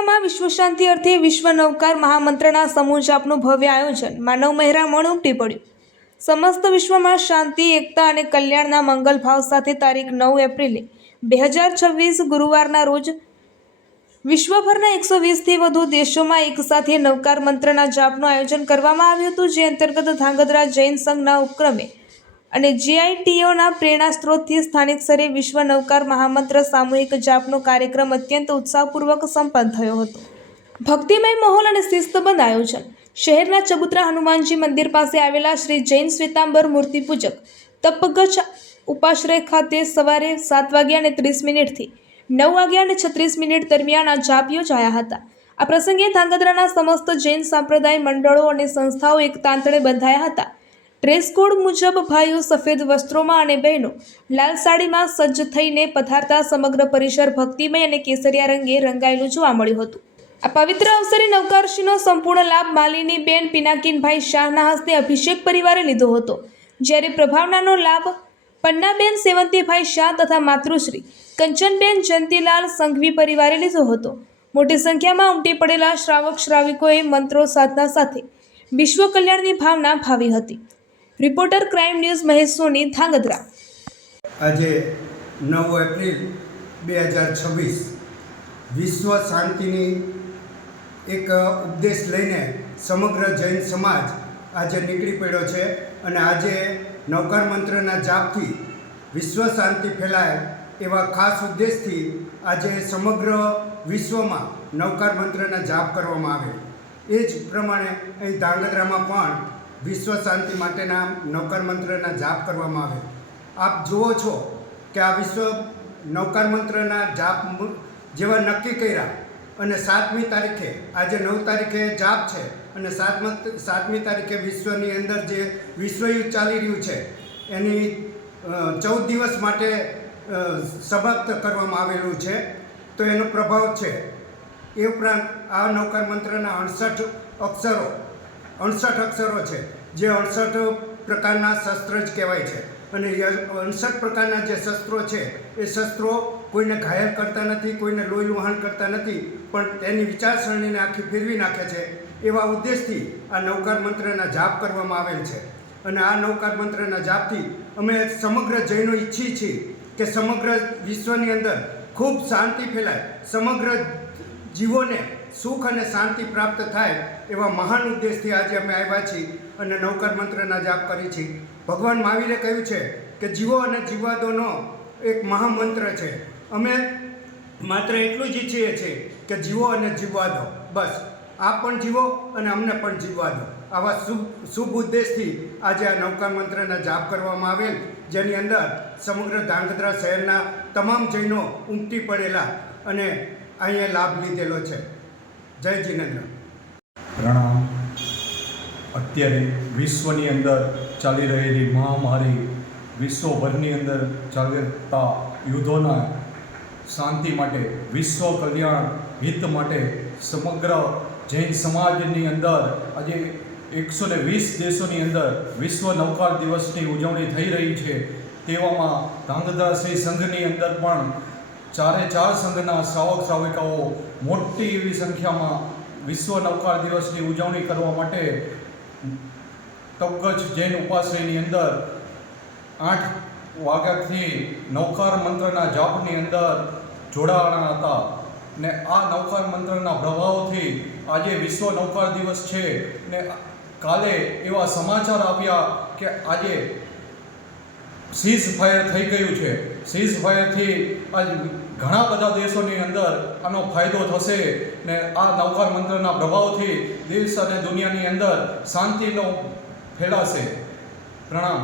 ધાંગધ્રામાં વિશ્વ શાંતિ અર્થે વિશ્વ નવકાર મહામંત્રના સમૂહ જાપનું ભવ્ય આયોજન માનવ મહેરામણ ઉમટી પડ્યું। સમસ્ત વિશ્વમાં શાંતિ, એકતા અને કલ્યાણના મંગલ ભાવ સાથે તારીખ 9 એપ્રિલે 2026 ગુરુવારના રોજ વિશ્વભરના 120થી વધુ દેશોમાં એકસાથે નવકાર મંત્રના જાપનું આયોજન કરવામાં આવ્યું હતું, જે અંતર્ગત ધાંગધ્રા જૈન સંઘના ઉપક્રમે અને JITOના પ્રેરણા સ્ત્રોતથી સ્થાનિક સ્તરે વિશ્વ નવકાર મહામંત્ર સામૂહિક જાપનો કાર્યક્રમ અત્યંત ઉત્સાહપૂર્વક સંપન્ન થયો હતો। ભક્તિમય માહોલ અને શિસ્તબદ્ધ આયોજન। શહેરના ચબુતરા હનુમાનજી મંદિર પાસે આવેલા શ્રી જૈન શ્વેતાંબર મૂર્તિ પૂજક તપગચ્છ ઉપાશ્રય ખાતે સવારે 7:30 થી 9:36 દરમિયાન આ જાપ યોજાયા હતા। આ પ્રસંગે ધાંગધ્રાના સમસ્ત જૈન સંપ્રદાય મંડળો અને સંસ્થાઓ એક તાંતણે બંધાયા હતા। ડ્રેસ કોડ મુજબ ભાઈઓ સફેદ વસ્ત્રોમાં અને બહેનો લાલ સાડીમાં સજ્જ થઈને પધારતા સમગ્ર પરિસર ભક્તિમય અને કેસરિયા રંગે રંગાયેલું જોવા મળ્યું હતું। આ પવિત્ર અવસરે નવકારશીનો સંપૂર્ણ લાભ માલિની બેન પિનાકીનભાઈ શાહના હસ્તે અભિષેક પરિવારે લીધો હતો, જ્યારે પ્રભાવનાનો લાભ પન્નાબેન સેવંતીભાઈ શાહ તથા માતૃશ્રી કંચનબેન જયંતીલાલ સંઘવી પરિવારે લીધો હતો। મોટી સંખ્યામાં ઉમટી પડેલા શ્રાવક શ્રાવિકોએ મંત્રો સાધના સાથે વિશ્વ કલ્યાણની ભાવના ભાવી હતી। રિપોર્ટર ક્રાઇમ ન્યૂઝ મહેશ સોની, ધાંગધ્રા। આજે 9 એપ્રિલ 2026 વિશ્વ શાંતિની એક ઉપદેશ લઈને સમગ્ર જૈન સમાજ આજે નીકળી પડ્યો છે અને આજે નવકાર મંત્રના જાપથી વિશ્વ શાંતિ ફેલાય એવા ખાસ ઉદ્દેશથી આજે સમગ્ર વિશ્વમાં નવકાર મંત્રના જાપ કરવામાં આવે। એ જ પ્રમાણે અહીં ધાંગધ્રામાં પણ વિશ્વ શાંતિ માટેના નવકાર મંત્રના જાપ કરવામાં આવે। આપ જુઓ છો કે આ વિશ્વ નવકાર મંત્રના જાપ જેવા નક્કી કર્યા અને 7મી તારીખે આજે 9 તારીખે જાપ છે અને 7મી તારીખે વિશ્વની અંદર જે વિશ્વયુદ્ધ ચાલી રહ્યું છે એની 14 દિવસ માટે સમાપ્ત કરવામાં આવેલું છે, તો એનો પ્રભાવ છે। એ ઉપરાંત આ નવકાર મંત્રના 68 અક્ષરો છે, જે 68 પ્રકારના શસ્ત્ર જ કહેવાય છે અને 68 પ્રકારના જે શસ્ત્રો છે એ શસ્ત્રો કોઈને ઘાયલ કરતા નથી, કોઈને લોહી વહાણ કરતા નથી, પણ તેની વિચારસરણીને આખી ફેરવી નાખે છે। એવા ઉદ્દેશથી આ નવકાર મંત્રના જાપ કરવામાં આવેલ છે અને આ નવકાર મંત્રના જાપથી અમે સમગ્ર જૈનો ઈચ્છીએ છીએ કે સમગ્ર વિશ્વની અંદર ખૂબ શાંતિ ફેલાય, સમગ્ર જીવોને સુખ અને શાંતિ પ્રાપ્ત થાય એવા મહાન ઉદ્દેશથી આજે અમે આવ્યા છીએ અને નવકાર મંત્રના જાપ કરી છીએ। ભગવાન મહાવીરે કહ્યું છે કે જીવો અને જીવાદોનો એક મહામંત્ર છે। અમે માત્ર એટલું જ ઈચ્છીએ છીએ કે જીવો અને જીવવા દો, બસ આપ પણ જીવો અને અમને પણ જીવવા દો। આવા શુભ ઉદ્દેશથી આજે આ નવકાર મંત્રના જાપ કરવામાં આવેલ, જેની અંદર સમગ્ર ધાંગધ્રા શહેરના તમામ જૈનો ઉમટી પડેલા અને અહીંયા લાભ લીધેલો છે। જય જિનેન્દ્ર। પ્રણામ। અત્યારે વિશ્વની અંદર ચાલી રહેલી મહામારી, વિશ્વભરની અંદર ચાલતા યુદ્ધોના શાંતિ માટે, વિશ્વ કલ્યાણ હિત માટે સમગ્ર જૈન સમાજની અંદર આજે 120 દેશોની અંદર વિશ્વ નવકાર દિવસની ઉજવણી થઈ રહી છે। તેવામાં ધાંગધ્રા શ્રી સંઘની અંદર પણ 4 સંઘના શ્રાવક શ્રાવિકાઓ મોટી એવી સંખ્યામાં વિશ્વ નવકાર દિવસની ઉજવણી કરવા માટે તપગચ્છ જૈન ઉપાશ્રયની અંદર 8 વાગ્યાથી નવકાર મંત્રના જાપની અંદર જોડાણા હતા ને આ નવકાર મંત્રના પ્રભાવથી આજે વિશ્વ નવકાર દિવસ છે ને કાલે એવા સમાચાર આવ્યા કે આજે સીઝ ફાયર થઈ ગયું છે। સીઝ ફાયરથી આજ ઘણા બધા દેશોની અંદર આનો ફાયદો થશે ને આ નવકાર મંત્રના પ્રભાવથી દેશ અને દુનિયાની અંદર શાંતિનો ફેલાશે। પ્રણામ।